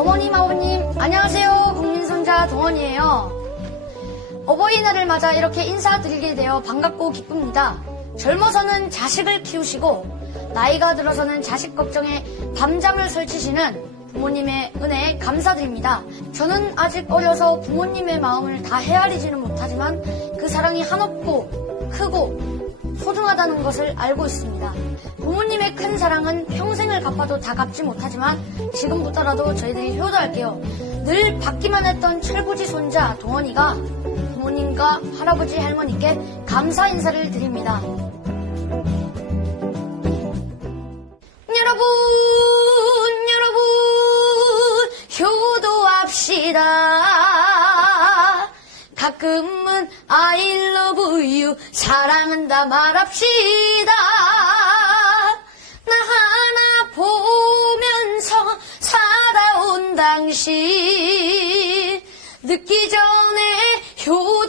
어머님, 아버님, 안녕하세요. 국민손자 동원이에요. 어버이날을 맞아 이렇게 인사드리게 되어 반갑고 기쁩니다. 젊어서는 자식을 키우시고, 나이가 들어서는 자식 걱정에 밤잠을 설치시는 부모님의 은혜에 감사드립니다. 저는 아직 어려서 부모님의 마음을 다 헤아리지는 못하지만 그 사랑이 한없고 크고 소중하다는 것을 알고 있습니다. 부모님의 큰 사랑은 갚아도 다 갚지 못하지만 지금부터라도 저희들이 효도할게요. 늘 받기만 했던 철부지 손자 동원이가 부모님과 할아버지 할머니께 감사 인사를 드립니다. 여러분, 여러분, 효도합시다. 가끔은 I love you 사랑한다 말합시다. 당신 늦기 전에 효도